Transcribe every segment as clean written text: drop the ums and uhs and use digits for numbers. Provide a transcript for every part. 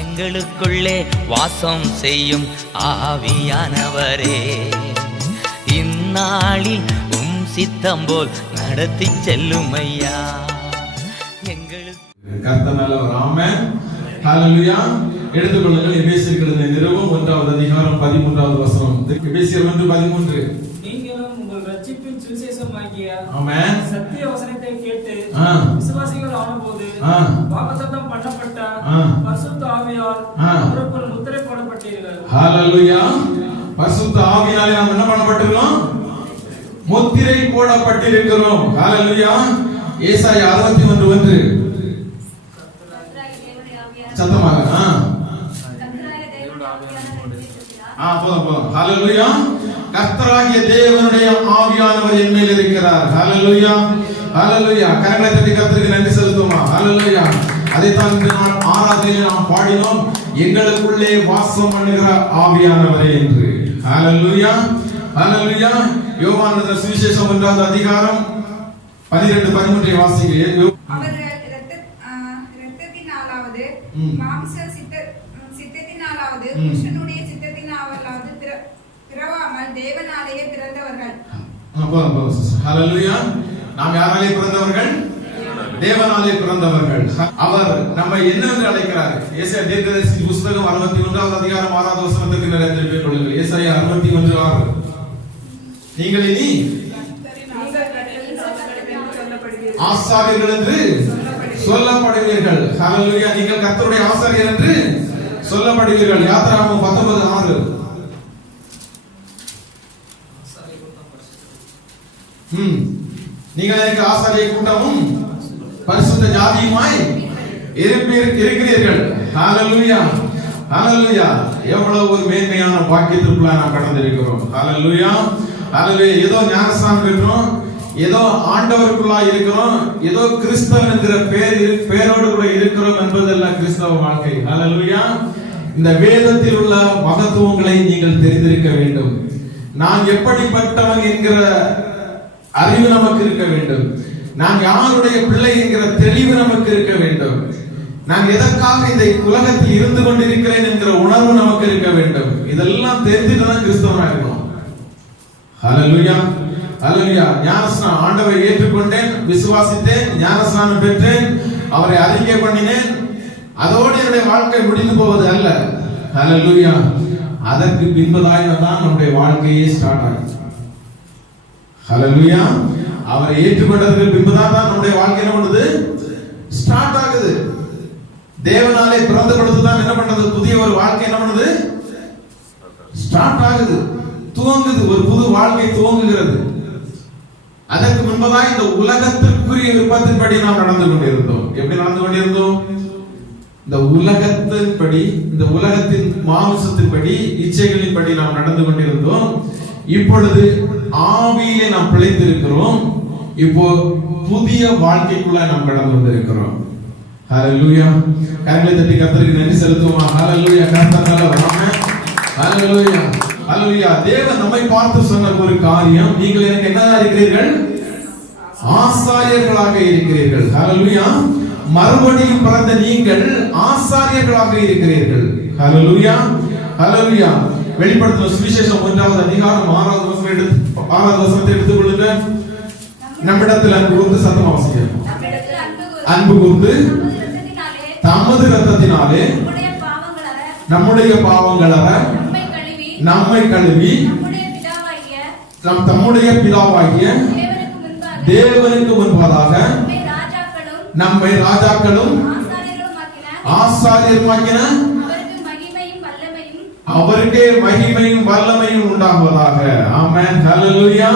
எங்களுக்குள்ளே வாசம் செய்யும் ஆவியானவரே, இந்நாளில் உம் சித்தம் போல் நடத்தி செல்லும் ஐயா. எங்களுக்கு கர்த்தர் நல்லவர். ஆமென். ஹல்லேலூயா. எடுத்துக்கொள்ளுங்கள் எபேசியர் எழுதின நிருபம் 1வது அதிகாரம் 13வது வசனம். எபேசியர் 1:13. நீங்களும் உங்கள் ரட்சிப்பின் சுவிசேஷமாகிய ஆமென் சத்திய வசனத்தை கேட்டு விசுவாசிகள் ஆனபோது வாக்குத்தத்தம் பண்ணப்பட்ட பரிசுத்த ஆவியால் அவருக்குள் முத்திரை போடப்பட்டீர்கள். ஹல்லேலூயா. பரிசுத்த ஆவியாலே நாம் என்ன பண்ணப்பட்டிருக்கிறோம்? முத்திரை போடப்பட்டிருக்கிறோம். ஹல்லேலூயா. ஏசாயா 61:1. சத்தமாக போதும். ஹல்லேலூயா. கர்த்தராகிய தேவனுடைய ஆவியானவர் என் மேல் இருக்கிறார். ஹல்லேலூயா. ஹல்லேலூயா. கரங்களை தட்டி கர்த்தருக்கு நன்றி செலுத்துவோமா? ஹல்லேலூயா. அதைத்தான் இந்த நாள் ஆராதனையில் நாம் பாடினோம், எங்களுக்குள்ளே வாசம் பண்ணுகிற ஆவியானவரே என்று. ஹல்லேலூயா. ஹல்லேலூயா. யோவான் எழுதின சுவிசேஷம் 1வது அதிகாரம் 12-13 வாசிங்க. மாம்ச சித்தத்தினாலாவது புருஷனுடைய சித்தத்தினாலாவது பிறவாமல் தேவனாலேயே பிறந்தவர்கள். ஹல்லேலூயா. நாம் யாராலே பிறந்தவர்கள்? தேவனாலே பிறந்தவர்கள். அவர் நம்மை என்னவென்று அழைக்கிறார்? ஏசாயா தீர்க்கதரிசி புத்தகம் 61வது அதிகாரம் 6வது வசனத்துக்கு நிறைவேற்றிக் கொள்ளுங்கள். ஏசாயா 61:6. நீங்கள் இனி ஆசாரியர்கள் என்று சொல்லப்படுவீர்கள். ஹல்லேலூயா. நீங்கள் கர்த்தருடைய ஆசாரியர் என்று சொல்லப்படுவீர்கள். யாத்திராகமம் 19:6. நீங்கள் எனக்கு ஆசாரிய கூட்டமும் பரிசுத்த ஜாதியுமாய் இருக்கிறீர்கள். ஹல்லேலூயா. ஹல்லேலூயா. எவ்வளவு ஒரு மேன்மையான பாக்கியத்திற்குள்ள நாம் கடந்திருக்கிறோம். ஹல்லேலூயா. ஹல்லேலூயா. ஏதோ ஞானஸ்நானம் பெற்றோம், ஏதோ ஆண்டவருக்குள்ளா இருக்கிறோம், ஏதோ கிறிஸ்தவன் என்கிற பேரோடு கூட இருக்கிறோம் என்பதல்ல கிறிஸ்தவ வாழ்க்கை. ஹல்லேலூயா. இந்த வேதத்தில் உள்ள மகத்துவங்களை நீங்கள் தெரிந்திருக்க வேண்டும். நான் எப்படிப்பட்டவன் என்கிற அறிவு நமக்கு இருக்க வேண்டும். நான் யாருடைய பிள்ளை என்கிற தெளிவு நமக்கு இருக்க வேண்டும். நான் எதற்காக இந்த உலகத்தில் இருந்து கொண்டிருக்கிறேன் என்கிற உணர்வு நமக்கு இருக்க வேண்டும். இதெல்லாம் தெரிஞ்சுட்டு தான் கிறிஸ்தவனாக இருக்கணும். ஹல்லேலூயா. ஹல்லேலூயா. ஞானஸ்நானம் ஆண்டவரை ஏற்றுக்கொண்டேன், விசுவாசித்தேன், ஞானஸ்நானம் பெற்றேன், அவரை அறிக்கை பண்ணினேன், அதோடு என்னுடைய வாழ்க்கை முடிந்து போவது அல்ல. ஹல்லேலூயா. அதற்கு பின்பதாய் தான் நம்முடைய வாழ்க்கையே ஸ்டார்ட் ஆகுது. ஹல்லேலூயா. அவரை ஏற்றுக்கொண்டதற்கு பின்பதான் நம்முடைய வாழ்க்கை என்ன பண்ணுது? ஸ்டார்ட் ஆகுது. தேவனாலே பிறந்த பொழுது தான் என்ன பண்றது? புதிய ஒரு வாழ்க்கை என்ன பண்ணுது? ஸ்டார்ட் ஆகுது, துவங்குது. ஒரு புது வாழ்க்கை துவங்குகிறது. அதற்கு முன்பதாக இந்த உலகத்திற்குரிய விருப்பத்தின்படி நாம் நடந்து கொண்டிருந்தோம். எப்படி நடந்து கொண்டிருந்தோம்? இந்த உலகத்தின்படி, இந்த உலகத்தின் மாம்சத்தின்படி, இச்சைகளின்படி நாம் நடந்து கொண்டிருந்தோம். இப்பொழுது ஆவியிலே நாம் பிழைத்திருக்கிறோம். இப்போ புதிய வாழ்க்கைக்குள்ள நாம் கடந்து கொண்டிருக்கிறோம். ஹல்லேலூயா. கரங்களை தட்டி கர்த்தருக்கு நன்றி செலுத்துவோமா? ஹல்லேலூயா. கர்த்தர் நல்லவர். ஆமென். ஹல்லேலூயா. ஹல்லேலூயா. தேவன் நம்மை பார்த்து சொன்ன ஒரு காரியம், நீங்கள் எனக்கு என்னதான் இருக்கிறீர்கள்? ஆசாரியர்களாக இருக்கிறீர்கள். ஹல்லேலூயா. மறுபடியும் பிறந்த நீங்கள் ஆசாரியர்களாக இருக்கிறீர்கள். ஹல்லேலூயா. ஹல்லேலூயா. வெளிப்படுத்தின சுவிசேஷம் 1வது அதிகாரம் 6வது வசனத்தை எடுத்துக் கொள்ளுங்க. நம்மிடத்தில் அன்பு கூர்ந்து சத்தமா வாசிங்க. அன்பு கூர்ந்து தமது இரத்தத்தினாலே நம்முடைய பாவங்களற நம்மை கழுவி தம்முடைய பிதாவாகிய தேவனுக்கு முன்பதாக நம்மை ராஜாக்களும் ஆசாரியருமாக்கின அவருக்கே மகிமையும் வல்லமையும் உண்டாகுவதாக. ஆமென். ஹல்லேலூயா.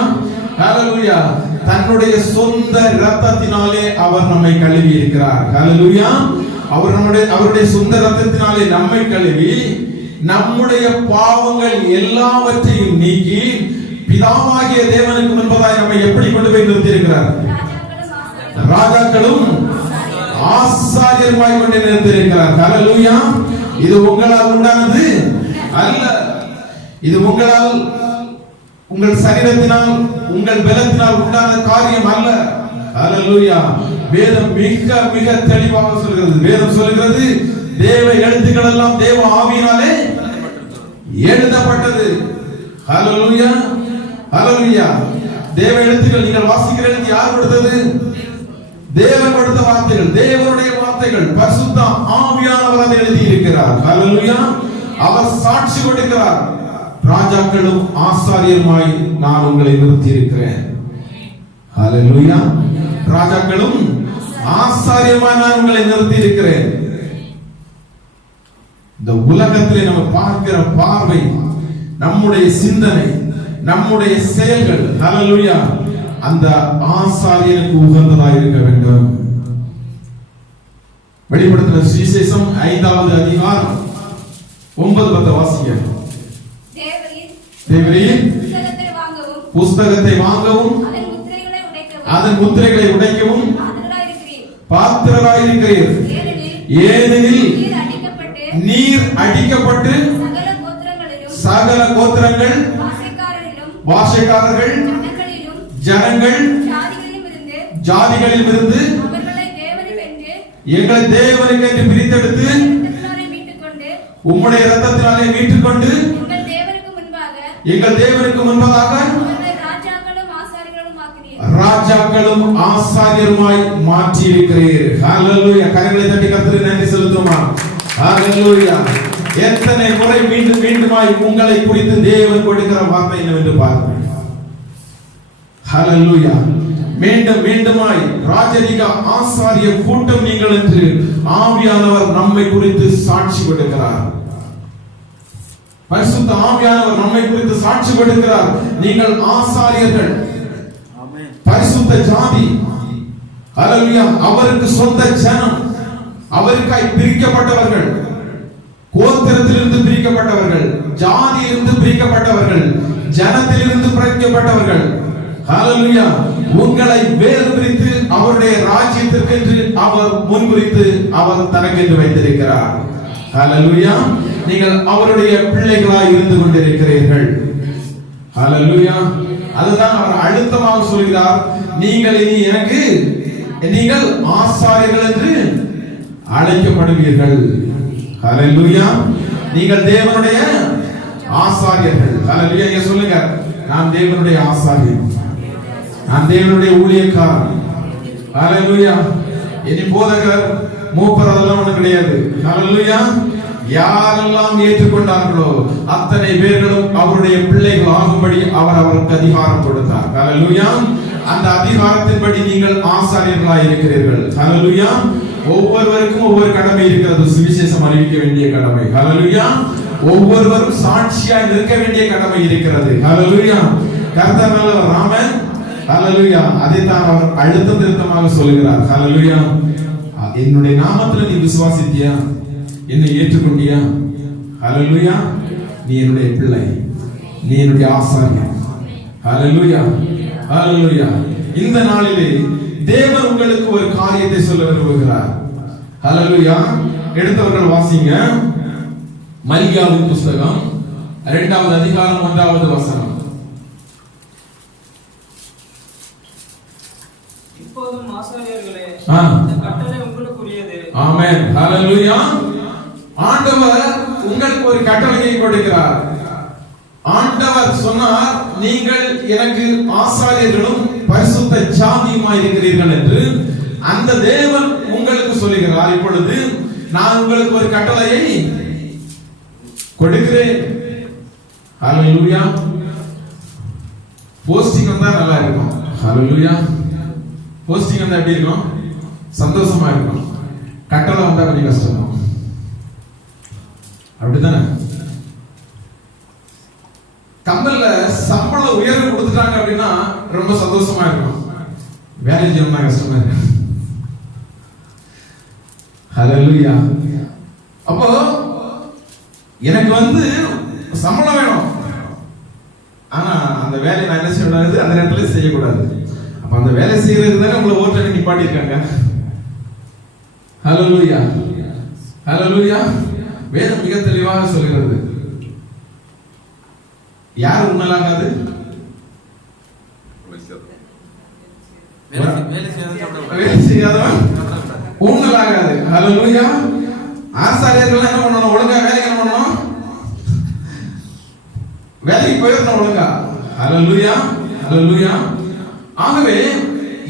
ஹல்லேலூயா. தன்னுடைய சொந்த இரத்தத்தினாலே அவர் நம்மை கழுவி இருக்கிறார். ஹல்லேலூயா. அவருடைய சொந்த இரத்தத்தினாலே நம்மை கழுவி நம்முடைய பாவங்கள் எல்லாவற்றையும் நீக்கி பிதாவாகிய தேவனுக்கு முன்பதாக நம்மை எப்படி கொண்டு போய் நிறுத்தி இருக்கிறார்? ராஜாக்களும் ஆசாரியருமாய் கொண்டு நிறுத்தி இருக்கிறார். ஹல்லேலூயா. இது உங்களால் உண்டானது அல்ல. இது உங்களால், உங்கள் சரீரத்தினால், உங்கள் பலத்தினால் உண்டான காரியம் அல்ல. ஹல்லேலூயா. வேதம் மிக மிக தெளிவாக சொல்கிறது. வேதம் சொல்கிறது, தேவ எழுத்துக்கள் எல்லாம் தேவ ஆவியினாலே எழுதப்பட்டது. ஹalleluya, ஹalleluya. தேவ எழுத்துக்கள் நீங்கள் வாசிக்கிற எழுத்து யார் கொடுத்தது? தேவன் கொடுத்த வார்த்தைகள், தேவனுடைய வார்த்தைகள். பரிசுத்த ஆவியானவர் அதை எழுதி இருக்கிறார். ஹalleluya. அவர் சாட்சி கொடுக்கிறார். ராஜாக்களும் ஆசாரியருமாய் நான் உங்களை நிறுத்தி இருக்கிறேன். ஹalleluya. ராஜாக்களும் ஆசாரியருமாய் நான் உங்களை நிறுத்தி இருக்கிறேன். இந்த உலகத்திலே நம்ம பார்க்கிற பார்வை, நம்முடைய சிந்தனை, நம்முடைய செயல்கள், ஹalleluya, அந்த ஆசாரியனுக்கு உகந்ததாக இருக்க வேண்டும். வெளிப்படுத்தின சுவிசேஷம் 5வது அதிகாரம் 9-10 வாசிங்க. தேவரீர் புஸ்தகத்தை வாங்கவும் அதன் முத்திரைகளை உடைக்கவும் பாத்திரராயிருக்கிறீர். ஏனெனில் நீர் அடிக்கப்பட்டு சகல கோத்திரங்கள், பாஷைக்காரர்கள், ஜனங்கள், ஜாதிகளில் இருந்து எங்களை தேவனுக்கு என்று பிரித்தெடுத்து உம்முடைய இரத்தத்தினாலே மீட்டுக்கொண்டு எங்கள் தேவனுக்கு முன்பதாக ராஜாக்களும் ஆசாரியருமாய் மாற்றி இருக்கிறீர். ஹalleluya. கரங்களை தட்டி கர்த்தருக்கு நன்றி செலுத்துமா. ஹalleluya. எத்தனை முறை மீண்டும் மீண்டுமாய் உங்களை குறித்து தேவன் கொடுக்கிற வார்த்தை என்னவென்று பாருங்கள். ஹalleluya. மீண்டும் மீண்டுமாய் ராஜரிக ஆசாரிய கூட்டம் நீங்கள் என்று ஆவியானவர் நம்மை குறித்து சாட்சி கொடுக்கிறார். பரிசுத்த ஆவியானவர் நம்மை குறித்து சாட்சி கொடுக்கிறார். நீங்கள் ஆசாரியர்கள், பரிசுத்த ஜாதி, ஹalleluya, அவருக்கு சொந்த ஜனம், அவருக்காய் பிரிக்கப்பட்டவர்கள், கோத்திரத்திலிருந்து பிரிக்கப்பட்டவர்கள், ஜாதியிலிருந்து பிரிக்கப்பட்டவர்கள், ஜனத்திலிருந்து பிரிக்கப்பட்டவர்கள். ஹalleluya. உங்களை வேறு பிரித்து அவருடைய ராஜ்யத்திற்கு அவர் முன்குறித்து அவர் தனக்கென்று வைத்திருக்கிறார். ஹalleluya. நீங்கள் அவருடைய பிள்ளைகளாய் இருந்து கொண்டிருக்கிறீர்கள். ஹalleluya. அதுதான் அவர் அழுத்தமாக சொல்கிறார். நீங்கள் இனி எனக்கு நீங்கள் ஆசாரியர்கள் என்று அழைக்கப்படுவீர்கள். ஹalleluya. நீங்கள் தேவனுடைய ஆசாரியர்கள். ஹalleluya. இங்க சொல்லுங்க, நான் தேவனுடைய ஆசாரியன், நான் தேவனுடைய ஊழியக்காரன். ஹalleluya. இனி போதகர், மூப்பர் அதெல்லாம் ஒண்ணு கிடையாது. ஹalleluya. யாரெல்லாம் ஏற்றுக்கொண்டார்களோ அத்தனை பேர்களும் அவருடைய பிள்ளைகள் ஆகும்படி அவர் அவருக்கு அதிகாரம் கொடுத்தார். ஹalleluya. அந்த அதிகாரத்தின்படி நீங்கள் ஆசாரியர்களாய் இருக்கிறீர்கள். ஹalleluya. ஒவ்வொருவருக்கும் ஒவ்வொரு கடமை இருக்கிறது. சுவிசேஷம் அறிவிக்க வேண்டிய கடமை. ஹalleluya. ஒவ்வொருவரும் சாட்சியாய் நிற்க வேண்டிய கடமை இருக்கிறது. ஹalleluya. கர்த்தர் நல்லவர். ஆமென். ஹalleluya. அதைத்தான் அவர் அழுத்தம் திருத்தமாக சொல்கிறார். ஹalleluya. என்னுடைய நாமத்தில் நீ விசுவாசித்தியா, என்னை ஏற்றுக்கொண்டியா, ஹalleluya, நீ என்னுடைய பிள்ளை, நீ என்னுடைய ஆசாரியன். ஹalleluya, ஹalleluya. இந்த நாளிலே தேவன் உங்களுக்கு ஒரு காரியத்தை சொல்ல விரும்புகிறார். ஹalleluya. எடுத்தவர்கள் வாசிங்க. மல்கியாவின் புஸ்தகம் 2வது அதிகாரம் 1வது வசனம். இப்போதும் ஆசாரியர்களே, இந்த கட்டளை உங்களுக்குரியது. ஆமென். ஹalleluya. ஆண்டவர் உங்களுக்கு ஒரு கட்டளையை கொடுக்கிறார். ஆண்டவர் சொன்னார், நீங்கள் எனக்கு ஆசாரியர்களும் பரிசுத்த ஜாதியுமாய் இருக்கிறீர்கள் என்று. அந்த தேவன் உங்களுக்கு சொல்லுகிறார், இப்பொழுது நான் உங்களுக்கு ஒரு கட்டளையை கொடுக்கிறேன். ஹalleluya. போஸ்டிங் வந்தா நல்லா இருக்கும். ஹalleluya. போஸ்டிங் வந்தா எப்படி இருக்கும்? சந்தோஷமா இருக்கும். கட்டளை வந்தா கொஞ்சம் கஷ்டம். அப்படிதானே? கம்பெனில சம்பள உயர்வு கொடுத்துட்டாங்க அப்படின்னா ரொம்ப சந்தோஷமா இருக்கும். வேலை செய்யணும்னா கஷ்டமா இருக்கு. ஹalleluya. அப்போ எனக்கு சம்பளம் வேணும், ஆனா அந்த வேலையை நான் என்ன செய்யக்கூடாது, அந்த நேரத்துல செய்யக்கூடாது. அப்ப அந்த வேலை செய்யறதுக்கு தானே உங்களை ஓட்டை நிப்பாட்டி இருக்காங்க. ஹalleluya, ஹalleluya. வேதம் மிக தெளிவாக சொல்கிறது, யார் உன்னலாகாது? வேலை செய்யாதவன் உன்னலாகாது. ஹalleluya. ஆசாரியர்கள் என்ன பண்ணணும்? ஒழுங்கா வேலைக்கு என்ன பண்ணணும்? வேலைக்கு போயிடணும் ஒழுங்கா. ஹல்லேலூயா, ஹல்லேலூயா. ஆகவே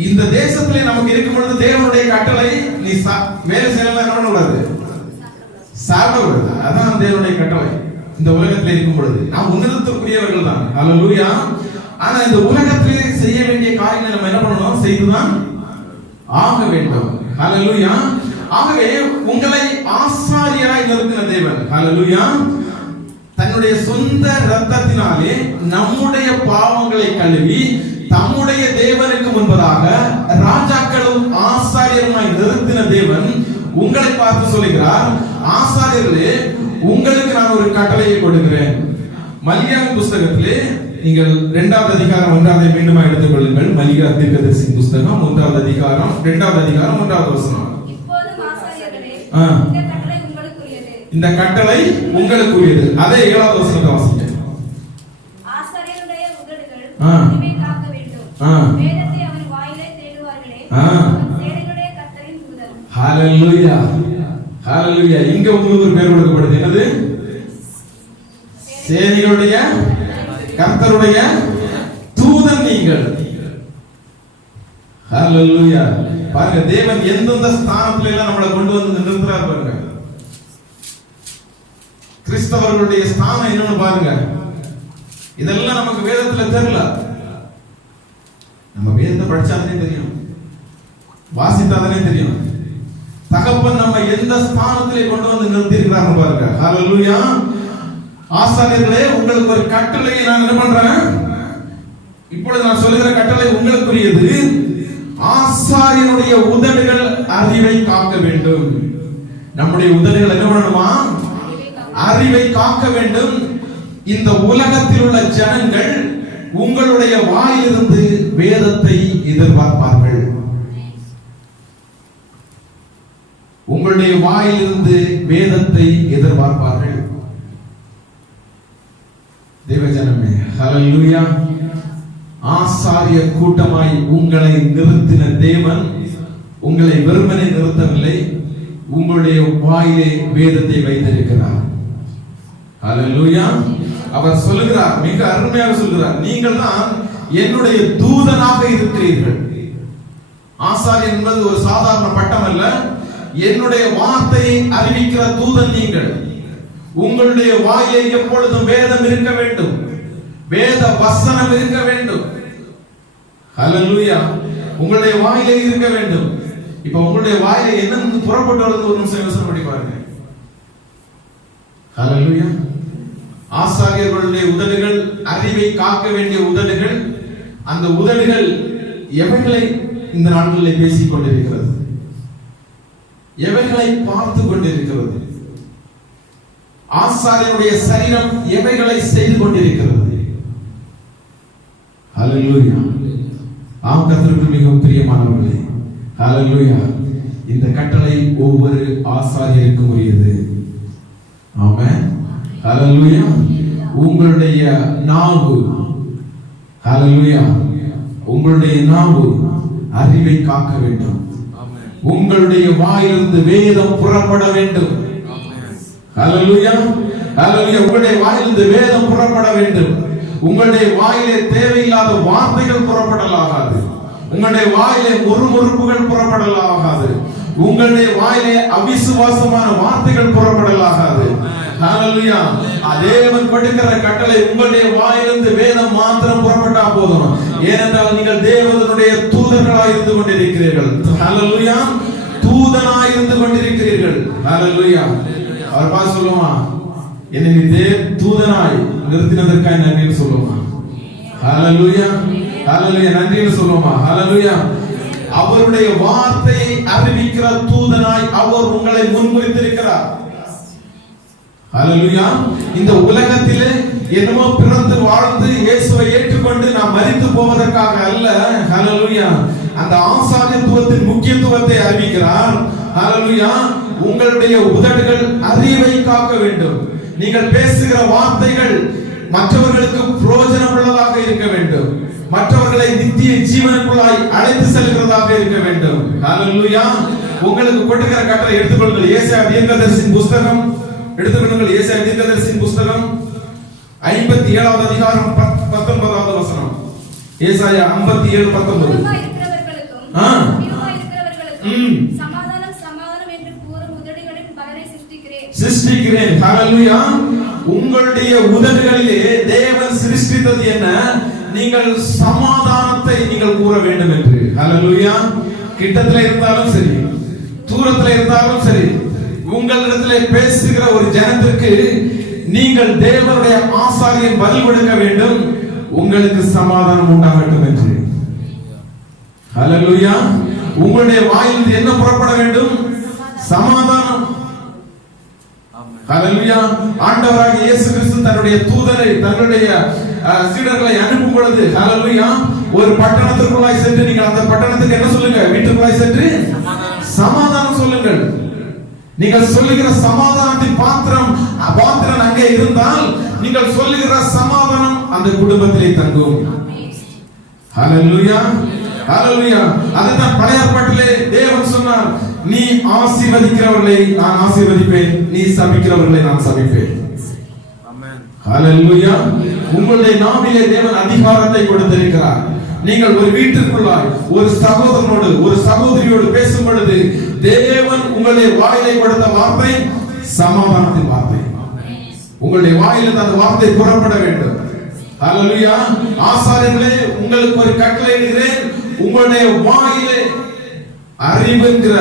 இந்த தேசத்திலே நமக்கு இருக்கும் பொழுது தேவனுடைய கட்டளை, நீ வேலை செய்யலாம் என்ன பண்ணக்கூடாது? சாப்பிடக்கூடாது. அதான் தேவனுடைய கட்டளை. இந்த உலகத்தில் இருக்கும் பொழுது நாம் உன்னதத்துக்குரியவர்கள் தான். ஹல்லேலூயா. ஆனா இந்த உலகத்திலே செய்ய வேண்டிய காரியங்களை நம்ம என்ன பண்ணணும்? செய்துதான் ஆக வேண்டும். ஹல்லேலூயா. ஆகவே உங்களை ஆசாரியராய் நிறுத்தின தேவன், ஹல்லேலூயா, தன்னுடைய சொந்த இரத்தத்தினாலே நம்முடைய பாவங்களை கழுவி தம்முடைய தேவனுக்கு முன்பதாக ராஜாக்களும் ஆசாரியருமாய் நிறுத்தின தேவன் உங்களை பார்த்து சொல்லுகிறார், ஆசாரியர்களே, உங்களுக்கு நான் ஒரு கட்டளையை கொடுக்கிறேன். மல்கியாவின் புஸ்தகத்திலே நீங்கள் 2வது அதிகாரம் 1வது மீண்டும் எடுத்துக் கொள்ளுங்கள். மல்கியா தீர்க்கதரிசியின் புஸ்தகம் 1வது அதிகாரம் 2வது அதிகாரம் 1வது வசனம். இப்போதும் ஆசாரியர்களே, இந்த கட்டளை உங்களுக்குரியது. இந்த கட்டளை உங்களுக்குரியது. அதே 7வது வசனத்தை வாசிங்க. ஆசாரியருடைய உதடுகள் இனிமே காக்க வேண்டும். வேதத்தை அவன் வாயிலே தேடுவார்களே, அவன் சேனைகளுடைய கர்த்தரின் தூதன். ஹல்லேலூயா, ஹல்லேலூயா. இங்க உங்களுக்கு ஒரு பேர் கொடுக்கப்படுது. என்னது? சேனைகளுடைய கர்த்தருடைய தூதன் நீங்கள். ஹல்லேலூயா. பாருங்க, தேவன் எந்தெந்த ஸ்தானத்துல எல்லாம் நம்மளை கொண்டு வந்து நிறுத்துறார் பாருங்க. கிறிஸ்தவர்களுடைய ஸ்தானம் என்னன்னு பாருங்க. இதெல்லாம் நமக்கு வேதத்துல தெரியல. நம்ம வேதத்தை படிச்சாதானே தெரியும், வாசித்தாதானே தெரியும். தகப்பன் நம்ம எந்த ஸ்தானத்திலே கொண்டு வந்து நிறுத்தி இருக்கிறாங்க பாருங்க. ஹல்லேலூயா. ஆசாரியர்களே, உங்களுக்கு ஒரு கட்டளையை நான் என்ன பண்றேன்? இப்பொழுது நான் சொல்லுகிற கட்டளை உங்களுக்குரியது. ஆசாரியனுடைய உதடுகள் அறிவை காக்க வேண்டும். நம்முடைய உதடுகள் என்ன பண்ணணுமா? அறிவை காக்க வேண்டும். இந்த உலகத்தில் உள்ள ஜனங்கள் உங்களுடைய வாயிலிருந்து வேதத்தை எதிர்பார்ப்பார்கள். உங்களுடைய வாயிலிருந்து வேதத்தை எதிர்பார்ப்பார்கள். தேவஜனமே, ஹல்லேலூயா. ஆசாரிய கூட்டமாய் உங்களை நிறுத்தின தேவன் உங்களை வெறுமனே நிறுத்தவில்லை, உங்களுடைய வாயிலே வேதத்தை வைத்திருக்கிறார். ஹல்லேலூயா. அவர் சொல்லுகிறார், மிக அருமையாக சொல்கிறார், நீங்கள் தான் என்னுடைய தூதனாக இருக்கிறீர்கள். ஆசாரியன் என்பது ஒரு சாதாரண பட்டம் அல்ல. என்னுடைய வார்த்தையை அறிவிக்கிற தூதன் நீங்கள். உங்களுடைய வாயிலே எப்பொழுதும் வேதம் இருக்க வேண்டும், வேத வசனம் இருக்க வேண்டும். ஹல்லேலூயா. உங்களுடைய வாயிலே இருக்க வேண்டும். இப்ப உங்களுடைய வாயிலே என்ன புறப்பட்டு வருது? ஒரு நிமிஷம் யோசனை பண்ணி பாருங்க. ஹல்லேலூயா. ஆசாரியர்களுடைய உதடுகள் அறிவை காக்க வேண்டிய உதடுகள். அந்த உதடுகள் எவைகளை இந்த நாட்களில் பேசிக் கொண்டிருக்கிறது? எவைகளை பார்த்து கொண்டிருக்கிறது? ஆசாரியனுடைய சரீரம் எவைகளை செய்து கொண்டிருக்கிறது? ஹல்லேலூயா. ஆம், கர்த்தருக்கு மிகவும் பிரியமானவர்களே, ஹல்லேலூயா. இந்த கட்டளை ஒவ்வொரு ஆசாரியருக்கும் உரியது. ஆமென். ஹல்லேலூயா. உங்களுடைய நாவு, ஹல்லேலூயா, உங்களுடைய நாவு அறிவை காக்க வேண்டும். உங்களுடைய வாயிலிருந்து வேதம் புறப்பட வேண்டும். ஹல்லேலூயா, ஹல்லேலூயா. உங்களுடைய வாயிலிருந்து வேதம் புறப்பட வேண்டும். உங்களுடைய வாயிலே தேவையில்லாத வார்த்தைகள் புறப்படலாகாது. உங்களுடைய வாயிலே முறுமுறுப்புகள் புறப்படலாகாது. உங்களுடைய வாயிலே அவிசுவாசமான வார்த்தைகள் புறப்படலாகாது. ஹல்லேலூயா. தேவன் கொடுக்கிற கட்டளை, உங்களுடைய வாயிலிருந்து வேதம் மாத்திரம் புறப்பட்டா போதும். ஏனென்றால் நீங்கள் தேவனுடைய தூதர்களாய் இருந்து கொண்டிருக்கிறீர்கள். ஹல்லேலூயா. தூதனாய் இருந்து கொண்டிருக்கிறீர்கள். ஹல்லேலூயா. அவர் பார்த்து சொல்லுமா, என்னை நீ தூதனாய் நிறுத்தினதற்காக நன்றின்னு சொல்லுமா? ஹல்லேலூயா, ஹல்லேலூயா. நன்றின்னு சொல்லுமா? ஹல்லேலூயா. அவருடைய வார்த்தையை அறிவிக்கிற தூதனாய் அவர் உங்களை முன்குறித்திருக்கிறார். ஹல்லேலூயா. இந்த உலகத்திலே என்னமோ பிறந்து வாழ்ந்து இயேசுவை ஏற்றுக்கொண்டு நாம் மரித்து போவதற்காக அல்ல. ஹல்லேலூயா. அந்த ஆசாரியத்துவத்தின் முக்கியத்துவத்தை அறிவிக்கிறார். ஹல்லேலூயா. உங்களுடைய உதடுகள் அறிவை காக்க வேண்டும். நீங்கள் பேசுகிற வார்த்தைகள் மற்றவர்களுக்கு பிரயோஜனம் உள்ளதாக இருக்க வேண்டும். மற்றவர்களை நித்திய ஜீவனுக்குள்ளாய் அழைத்து செல்கிறதாக இருக்க வேண்டும். ஹல்லேலூயா, உங்களுக்கு கொடுக்கிற கட்டளை எடுத்துக்கொள்ளுங்கள். ஏசாயா தீர்க்கதரிசியின் புஸ்தகம் எடுத்துக்கொள்ளுங்கள். ஏசாயா தீர்க்கதரிசியின் புஸ்தகம் 57வது அதிகாரம் 19வது வசனம். ஏசாயா 57:19. சமாதானம் சமாதானம் என்று கூறும் உதடுகளின் பலனை சிருஷ்டிக்கிறேன். ஹalleluya. உங்களுடைய உதடுகளிலே தேவன் சிருஷ்டித்தது என்ன? நீங்கள் சமாதானத்தை நீங்கள் கூற வேண்டும் என்று. ஹalleluya. கிட்டத்துல இருந்தாலும் சரி, தூரத்துல இருந்தாலும் சரி, உங்களிடத்திலே பேசுகிற ஒரு ஜனத்திற்கு நீங்கள் தேவனுடைய ஆசாரியன் பதில் கொடுக்க வேண்டும், உங்களுக்கு சமாதானம் உண்டாகட்டும் என்று. ஹalleluya. உங்களுடைய வாயிலிருந்து என்ன புறப்பட வேண்டும்? சமாதானம். ஹalleluya. ஆண்டவராகிய இயேசு கிறிஸ்து தன்னுடைய தூதரை, தன்னுடைய சீடர்களை அனுப்பும் பொழுது ஹalleluya, ஒரு பட்டணத்திற்குள்ளாய் சென்று நீங்கள் அந்த பட்டணத்துக்கு என்ன சொல்லுங்க? வீட்டுக்குள்ளாய் சென்று சமாதானம் சொல்லுங்கள். நீங்கள் சொல்லுகிற சமாதானத்தின் பாத்திரம் அங்கே இருந்தால் நீங்கள் சொல்லுகிற சமாதானம் அந்த குடும்பத்திலே தங்கும். ஹalleluya. ஹalleluya. அதுதான் பழைய ஏற்பாட்டிலே தேவன் சொன்னார், நீ ஆசீர்வதிக்கிறவர்களை நான் ஆசீர்வதிப்பேன், நீ சபிக்கிறவர்களை நான் சபிப்பேன். ஆமென். ஹalleluya. உங்களுடைய நாவிலே தேவன் அதிகாரத்தை கொடுத்திருக்கிறார். நீங்கள் ஒரு வீட்டிற்குள்ளாய் ஒரு சகோதரனோடு ஒரு சகோதரியோடு பேசும் பொழுது தேவன் உங்களுடைய வாயிலை கொடுத்த வார்த்தை சமாதானத்தின் வார்த்தை. உங்களுடைய வாயிலிருந்து அந்த வார்த்தை புறப்பட வேண்டும். ஹalleluya. ஆசாரியர்களே, உங்களுக்கு ஒரு கட்டளை இடுகிறேன், உங்களுடைய வாயிலே அறிவுங்கிற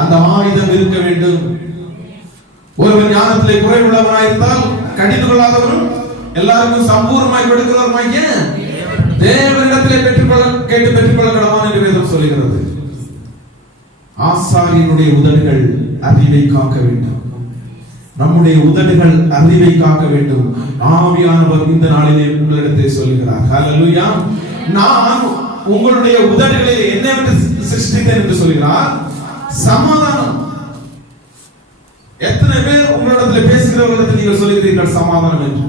அந்த ஆயுதம் இருக்க வேண்டும். ஒருவன் ஞானத்திலே குறைவுள்ளவனாய் இருந்தால் கடிந்து கொள்ளாதவரும் எல்லாருக்கும் சம்பூர்ணமாய் கொடுக்கிறவருமாய் தேவனிடத்திலே கேட்டு பெற்றுக்கொள்ள கடவான் என்று வேதம் சொல்லுகிறது. ஆசாரியனுடைய உதடுகள் அறிவை காக்க வேண்டும். நம்முடைய உதடுகள் அறிவை காக்க வேண்டும். ஆவியானவர் இந்த நாளிலே உங்களிடத்தை சொல்லுகிறார். ஹalleluya. நான் உங்களுடைய உதடுகளை என்னவென்று சிருஷ்டித்தேன் என்று சொல்கிறார்? சமாதானம். எத்தனை பேர் உங்களிடத்தில் பேசுகிறவர்களிடத்தில் நீங்கள் சொல்லுகிறீர்கள் சமாதானம் என்று?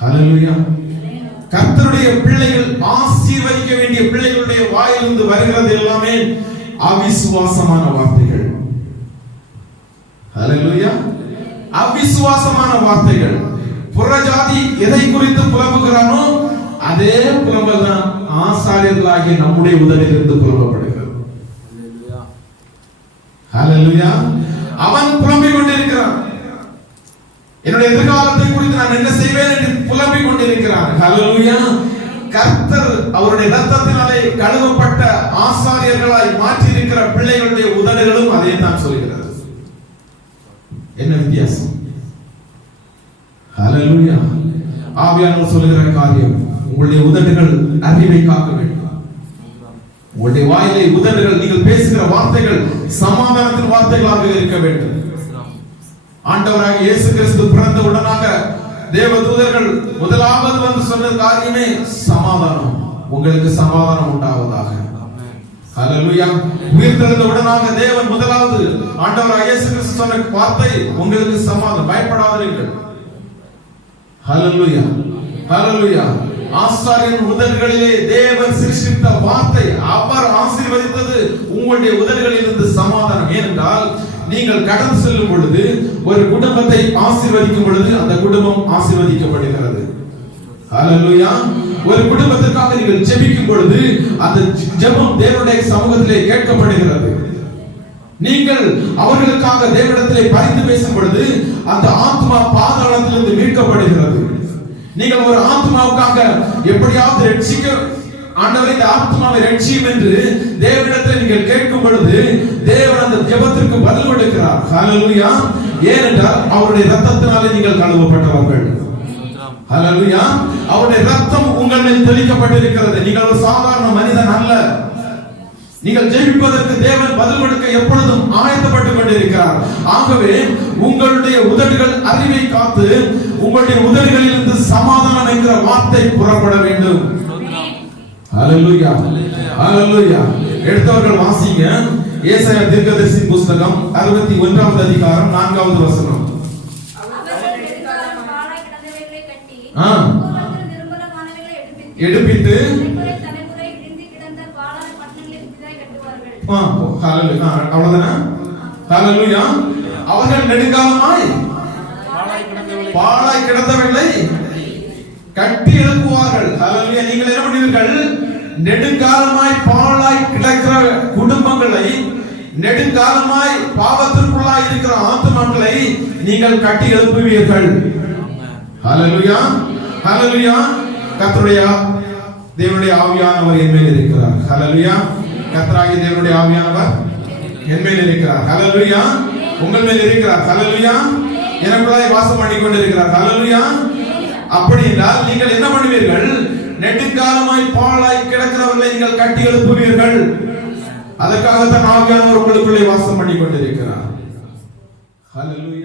ஹalleluya. கர்த்தருடைய பிள்ளைகள், ஆசீர்வதிக்க வேண்டிய பிள்ளைகளுடைய வாயிலிருந்து வருகிறது எல்லாமே அவிசுவாசமான வார்த்தைகள். ஹalleluya. அவிசுவாசமான வார்த்தைகள். புறஜாதி எதை குறித்து புலம்புகிறானோ அதே புலம்பல் தான் ஆசாரியர்களாகிய நம்முடைய உதடிலிருந்து புலம்பப்படுகிறது. ஹalleluya. அவன் புலம்பிக் கொண்டிருக்கிறான், என்னுடைய எதிர்காலத்தை குறித்து நான் என்ன செய்வேன் என்று புலம்பிக் கொண்டிருக்கிறான். ஹalleluya. கர்த்தர் அவருடைய இரத்தத்தினாலே கழுவப்பட்ட ஆசாரியர்களாய் மாற்றி இருக்கிற பிள்ளைகளுடைய உதடுகளும் அதே தான் சொல்கிறது. என்ன வித்தியாசம்? ஹalleluya. ஆவியானவர் சொல்லுகிற காரியம், உங்களுடைய உதடுகள் அறிவை காக்க வேண்டும். உங்களுடைய வாயிலே உதடுகள், நீங்கள் பேசுகிற வார்த்தைகள் சமாதானத்தின் வார்த்தைகளாக இருக்க வேண்டும். ஆண்டவராகிய இயேசு கிறிஸ்து பிறந்த உடனாக தேவதூதர்கள் முதலாவது வந்து சொன்ன காரியமே சமாதானம். உங்களுக்கு சமாதானம் உண்டாவதாக. ஹalleluya. உயிர்த்தெழுந்த உடனாக தேவன் முதலாவது ஆண்டவராகிய இயேசு கிறிஸ்து சொன்ன வார்த்தை உங்களுக்கு சமாதானம், பயப்படாதீர்கள். ஹalleluya. ஹalleluya. ஆசாரியன் உதடுகளிலே தேவன் சிருஷ்டித்த வார்த்தை, அவர் ஆசீர்வதித்தது உங்களுடைய உதடுகளில் இருந்து சமாதானம். ஏனென்றால் நீங்கள் கடந்து செல்லும் பொழுது, ஒரு குடும்பத்தை ஆசீர்வதிக்கும் பொழுது அந்த குடும்பம் ஆசீர்வதிக்கப்படுகிறது. ஹalleluya. ஒரு குடும்பத்திற்காக நீங்கள் ஜெபிக்கும் பொழுது அந்த ஜெபம் தேவனுடைய சமூகத்திலே கேட்கப்படுகிறது. நீங்கள் அவர்களுக்காக தேவனிடத்திலே பரிந்து பேசும் பொழுது அந்த ஆத்மா பாதாளத்திலிருந்து மீட்கப்படுகிறது. நீங்கள் ஒரு ஆத்மாவுக்காக எப்படியாவது ரட்சிக்க, ஆண்டவரே இந்த ஆத்மாவை ரட்சியும் என்று தேவனிடத்தில் நீங்கள் கேட்கும் பொழுது தேவன் அந்த ஜெபத்திற்கு பதில் கொடுக்கிறார். ஹalleluya. ஏனென்றால் அவருடைய இரத்தத்தினாலே நீங்கள் கழுவப்பட்டவர்கள். ஹalleluya. அவருடைய இரத்தம் உங்கள் மேல் தெளிக்கப்பட்டிருக்கிறது. நீங்கள் ஒரு சாதாரண மனிதன் அல்ல. நீங்கள் ஜெபிப்பதற்கு தேவன் பதில் கொடுக்க எப்பொழுதும் ஆயத்தப்பட்டுக் கொண்டிருக்கிறார். ஆகவே உங்களுடைய உதடுகள் அறிவை காத்து உங்களுடைய உதடுகளில் இருந்து சமாதானம் என்கிற வார்த்தை புறப்பட வேண்டும். ஹalleluya. ஹalleluya. எடுத்தவர்கள் வாசிங்க. ஏசாயா தீர்க்கதரிசியின் புஸ்தகம் 61வது அதிகாரம் 4வது வசனம். எடுப்பித்து அவ்வளவுதானா? ஹalleluya. அவர்கள் நெடுங்காலமாய் பாழாய் கிடந்தவர்களை கட்டி எழுப்புவார்கள். ஹalleluya. நீங்கள் என்ன பண்ணுவீர்கள்? நெடுங்காலமாய் பாழாய் கிடக்கிற குடும்பங்களை, நெடுங்காலமாய் பாவத்திற்குள்ளாய் இருக்கிற ஆத்துமாக்களை நீங்கள் கட்டி எழுப்புவீர்கள். ஹalleluya. ஹalleluya. கர்த்தருடைய தேவனுடைய ஆவியானவர் என் மேல் இருக்கிறார். ஹalleluya. கர்த்தராகிய தேவனுடைய ஆவியானவர் என் மேல் இருக்கிறார். ஹalleluya. உங்கள் மேல் இருக்கிறார். ஹalleluya. எனக்குள்ளாய் வாசம் பண்ணி கொண்டிருக்கிறார். ஹalleluya. அப்படி என்றால் நீங்கள் என்ன பண்ணுவீர்கள்? நெடுங்காலமாய் பாழாய் கிடக்கிறவர்களை நீங்கள் கட்டி எழுப்புவீர்கள். அதற்காகத்தான் ஆவியானவர் உங்களுக்குள்ளே வாசம் பண்ணி கொண்டிருக்கிறார். ஹalleluya.